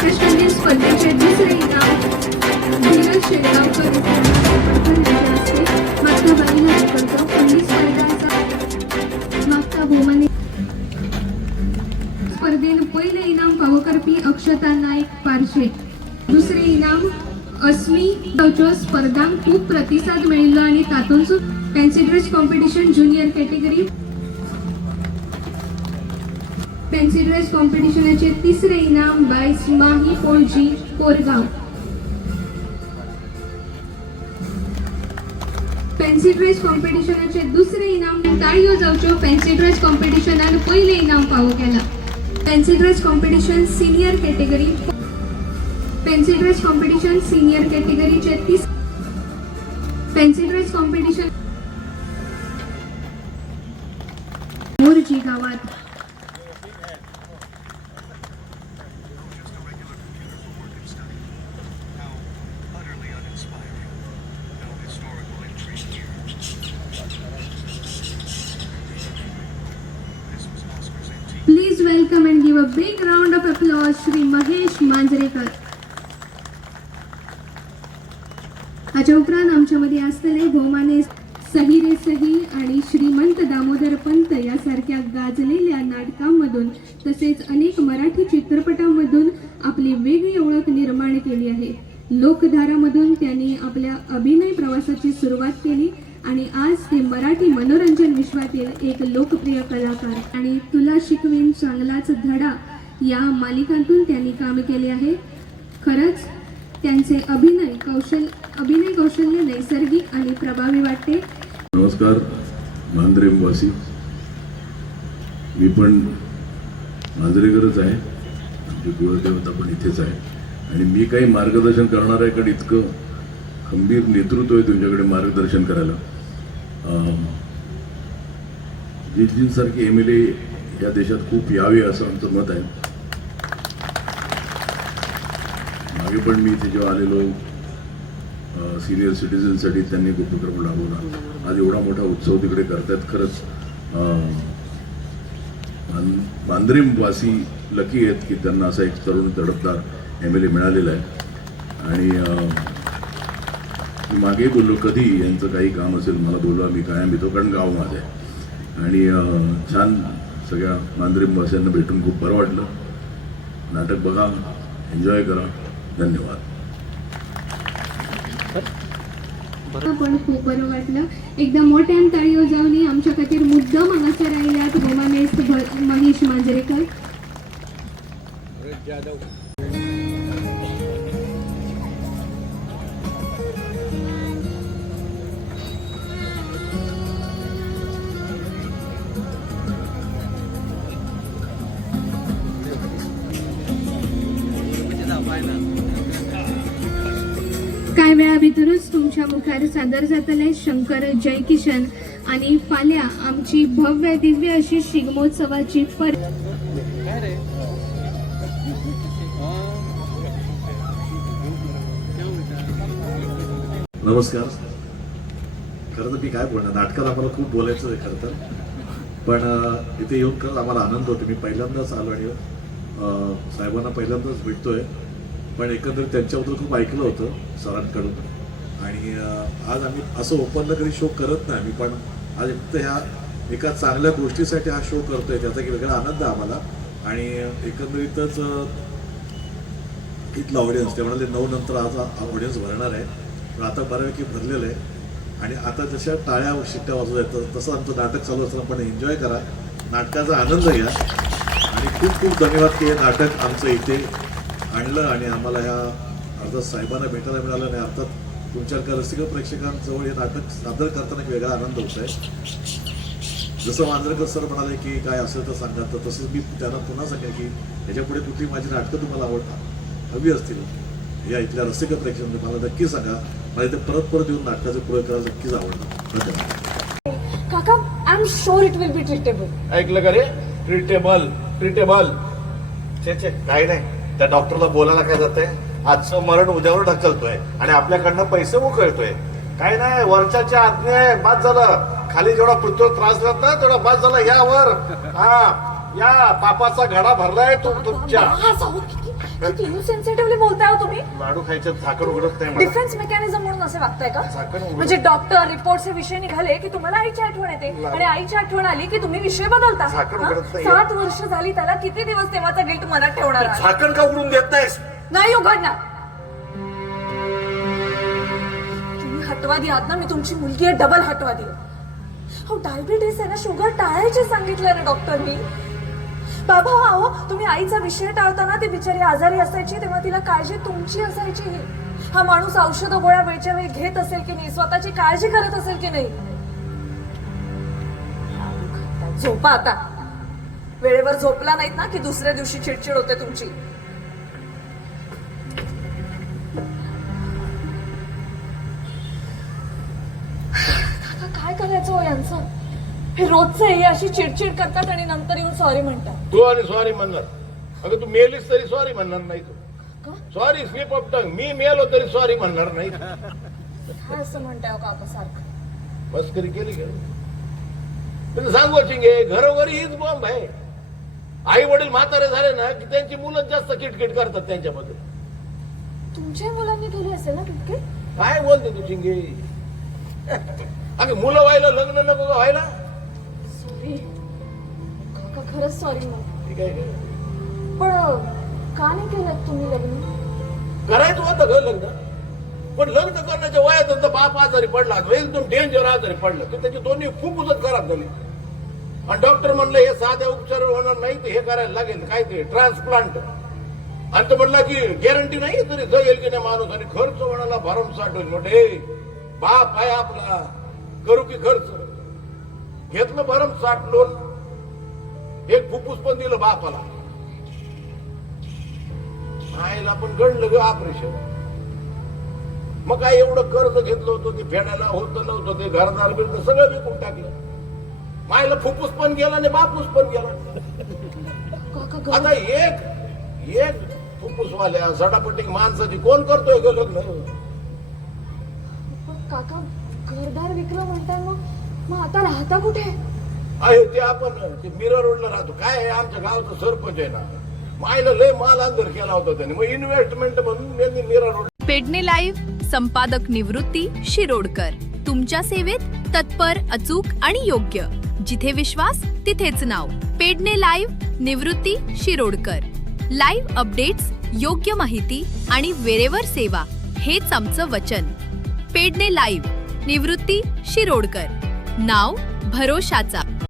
आकाशकंदील स्पर्धेचे दुसरे इनाम धीरज शेगावकर यांच्या हस्ते मागच्या बाईला करतो. पहिली स्पर्धाचा मागचा बहुमानी स्पर्धेत पहिले इनाम पावकर पी अक्षता नाईक पारशे. दुसरे इनाम अस्मी स्पर्धांक खूप प्रतिसाद मेळिल्लो आणि तातूंत fancy dress competition junior category fancy dress कॉम्पिटिशनाचे तिसरे इनाम बाय स्माही पोळजी कोरगाव. फॅन्सी ड्रेस कॉम्पिटिशनाचे दुसरे इनाम ताळयो जावच्यो. फॅन्सी ड्रेस कॉम्पिटिशनान पहिले इनाम फावो केला. Fancy dress competition senior category fancy dress competition senior कॅटेगरीचे फॅन्सी ड्रेस कॉम्पिटिशन मोरजी गावात. Please welcome and give a big round of applause Shri Mahesh Manjrekar. हाच्या उपरांत आमच्यामध्ये असलेले बहुमाने सही रे सही आणि श्रीमंत दामोदर पंत यासारख्या गाजलेल्या नाटकांमधून तसेच अनेक मराठी चित्रपटांमधून आपली वेगळी ओळख निर्माण केली आहे. लोकधारामधून त्यांनी आपल्या अभिनय प्रवासाची सुरुवात केली आणि आज ते मराठी मनोरंजन विश्वातील एक लोकप्रिय कलाकार. आणि तुला शिकवीन चांगलाच धडा या मालिकांतून त्यांनी काम केले आहे. खरंच त्यांचे अभिनय कौशल्य नैसर्गिक आणि प्रभावी वाटते. नमस्कार मांजरेमवासी, मी पण मांजरेकरच आहे. आमची कुलदेवता पण इथेच आहे आणि मी काही मार्गदर्शन करणार आहे कारण इतकं खंबीर नेतृत्व आहे तुमच्याकडे मार्गदर्शन करायला. जितजींसारखे MLA या देशात खूप यावे असं आमचं मत आहे. मागे पण मी इथे जेव्हा आलेलो सिनियर सिटीजनसाठी त्यांनी उपक्रम राबवला. आज एवढा मोठा उत्सव तिकडे करतात. खरंच मांजरेमवासी लकी आहेत की त्यांना असा एक तरुण तडफदार MLA मिळालेला आहे. आणि मी मागे बोललो कधी यांचं काही काम असेल मला बोलवा, मी कायम येतो कारण गाव माझं आहे. आणि छान सगळ्या मांजरेमवासियांना भेटून खूप बरं वाटलं. नाटक बघा, एन्जॉय करा. धन्यवाद. पण खूप बरं वाटलं. एकदा मोठ्यान ताळयो जावनी आमच्या खातीर मुद्दाम हांगासर आयल्यात बहुमानेस्त महेश मांजरेकर. काय वेळा भितरूच तुमच्या मुखार सादर जातले शंकर जयकिशन आणि फाल्या आमची भव्य दिव्य अशी शिगमोत्सवाची नमस्कार. खरं तर मी काय बोलणार, नाटकात आम्हाला खूप बोलायचं आहे खरं तर, पण इथे येऊन खरंच आम्हाला आनंद होतो. मी पहिल्यांदाच आलो आणि साहेबांना पहिल्यांदाच भेटतोय, पण एकंदरीत त्यांच्याबद्दल खूप ऐकलं होतं सरांकडून. आणि आज आम्ही असं ओपनला कधी शो करत नाही आम्ही, पण आज फक्त ह्या एका चांगल्या गोष्टीसाठी हा शो करतोय त्याचा एक वेगळा आनंद आहे आम्हाला. आणि एकंदरीतच इथलं ऑडियन्स ते म्हणाले 9 नंतर आज ऑडियन्स भरणार आहे, पण आता बऱ्यापैकी भरलेलं आहे. आणि आता जशा टाळ्या शिट्ट्या वाजवत आहेत तसं आमचं नाटक चालू असताना पण एन्जॉय करा, नाटकाचा आनंद घ्या. आणि खूप खूप धन्यवाद की हे नाटक आमचं इथे आणलं आणि आम्हाला ह्या अर्थात साहेबांना भेटायला मिळालं. आणि अर्थात तुमच्या रसिक प्रेक्षकांजवळ हे नाटक सादर करताना एक वेगळा आनंद होत आहे. जसं मांजरेकर सर म्हणाले की काय असेल तर सांगा, तर तसंच मी त्यांना पुन्हा सांगेन की ह्याच्यापुढे कुठली माझी नाटकं तुम्हाला हवी असतील या इथल्या रसिक प्रेक्षकांना मला नक्की सांगा. मला इथे परत येऊन नाटकाचे पुढे करायला नक्कीच आवडणार. धन्यवाद. काका, I am sure it will be treatable. ऐकलं का रे? ट्रीटेबल छे काही नाही. त्या डॉक्टरला बोलायला काय जातंय, आजचं मरण उद्यावर ढकलतोय आणि आपल्याकडनं पैसे उकळतोय. काय नाही, वरच्याच्या आज्ञा आहे, बाद झालं. खाली जेवढा पृथ्वीवर त्रास देत ना तेवढा बाद झाला यावर. हा, या पापाचा घडा भरलाय तुमच्या हा, जाऊ, किती इनसेन्सिटिव्हली बोलताय हो तुम्ही. लाडू खायचं झाकण उघडत नाही मला. डिफेन्स मेकॅनिझम म्हणून असे वागताय का? झाकण उघडत. म्हणजे डॉक्टर रिपोर्ट चे विषय निघाले की तुम्हाला आईची आठवण येते आणि आईची आठवण आली की तुम्ही विषय बदलता. झाकण हा? उघडत नाही. 7 वर्ष झाली त्याला, किती दिवस तेव्हाचा गिल्ट मनात ठेवणार आहात? झाकण का उघडून देत नाहीस? नाही उघडणार. तुम्ही हटवादी आहात ना, मी तुमची मुलगी आहे, डबल हटवादी आहे. हो, डायबिटीस आहे ना, शुगर टाळायचे सांगितलं ना डॉक्टरनी. बाबा अहो, तुम्ही आईचा विषय टाळताना ती बिचारी आजारी असायची तेव्हा तिला काळजी तुमची असायची. हा माणूस औषधं गोळ्या वेळच्या वेळी घेत असेल की नाही, स्वतःची काळजी करत असेल की नाही. झोपा आता. वेळेवर झोपला नाहीत ना की दुसऱ्या दिवशी चिडचिड होते तुमची. काय करायचं हो यांचं? हे रोजचं हे अशी चिडचिड करतात आणि नंतर येऊन सॉरी म्हणतात. तू आणि सॉरी म्हणणार. अगं तू मेलीस तरी सॉरी म्हणणार नाही तू. का? Sorry slip of tongue. मी मेलो तरी सॉरी म्हणणार नाही. काय असं म्हणताय हो काका सारखं? मस्करी केली का? तुला सांगू चिंगे, घरोघरी हीच बॉम्ब आहे. आई वडील म्हातारे झाले ना की त्यांची मुलं जास्त किटकिट करतात त्यांच्याबद्दल. तुमच्या मुलांनी केली असेल ना किटके? काय बोलते तू चिंगे? अगं मुलं व्हायला लग्न नको का व्हायला? सॉरी काका, खरंच सॉरी मग. ठीक आहे. पण का नाही केलं तुम्ही लग्न? करायचं होतं ग लग्न, पण लग्न करण्याच्या वयात तर बाप आजारी पडला, एकदम डेंजर आजारी पडलं की त्याची दोन्ही खूप उजत खराब झाली. आणि डॉक्टर म्हणलं हे साध्या उपचार होणार नाही, ते हे करायला लागेल, काय ते ट्रान्सप्लांट. आणि तो म्हणला की गॅरंटी नाही तरी जगेल की नाही माणूस. आणि खर्च म्हणाला भरमसाठ होईल. म्हणजे बाप आहे आपला, करू की खर्च. घेतलं भरमसाठ लोन, एक फुफ्फुस पण दिलं बापाला. आईला पण गणलं ग ऑपरेशन. मग काय एवढं कर्ज घेतलं होतं ते फेडायला होतं नव्हतं, ते घरदार बिरदार सगळं विकून टाकलं. मायला फुफ्फुस पण गेला आणि बापूस पण गेला. काका आता एक फुफ्फुसवाल्या सटापटी माणसाची कोण करतोय ग लग्न? काका घरदार विकलं म्हणताय, मग आता राहता कुठे? आहे ते आपण ते मीरा रोडला राहतो. काय आहे, आमच्या गावचं सरपंच आहे ना, मायला लय माल अंदर केला होता त्याने, मग इन्व्हेस्टमेंट म्हणून त्यांनी मीरा रोड. पेडणे लाईव्ह संपादक निवृत्ती शिरोडकर. तुमच्या सेवेत तत्पर, अचूक आणि योग्य. जिथे विश्वास तिथेच नाव. पेडणे लाईव्ह निवृत्ती शिरोडकर. लाईव्ह अपडेट्स, योग्य माहिती आणि वेळेवर सेवा हेच आमचं वचन. पेडणे लाईव्ह निवृत्ती शिरोडकर. नाव भरोशाचा.